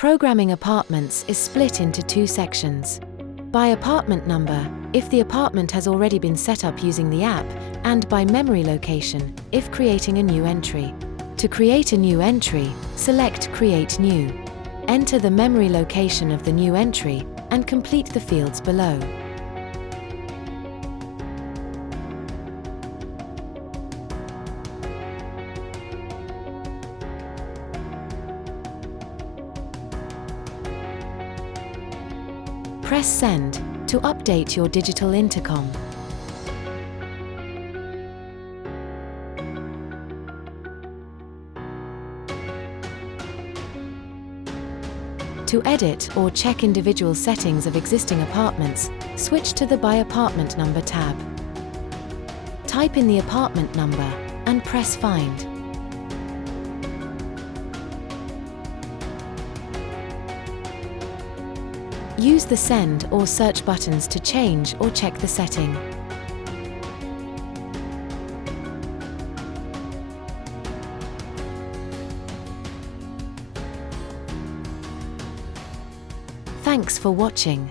Programming apartments is split into two sections. By apartment number, if the apartment has already been set up using the app, and by memory location, if creating a new entry. To create a new entry, select Create New. Enter the memory location of the new entry, and complete the fields below. Press Send to update your digital intercom. To edit or check individual settings of existing apartments, switch to the By Apartment Number tab. Type in the apartment number and press Find. Use the Send or Search buttons to change or check the setting. Thanks for watching.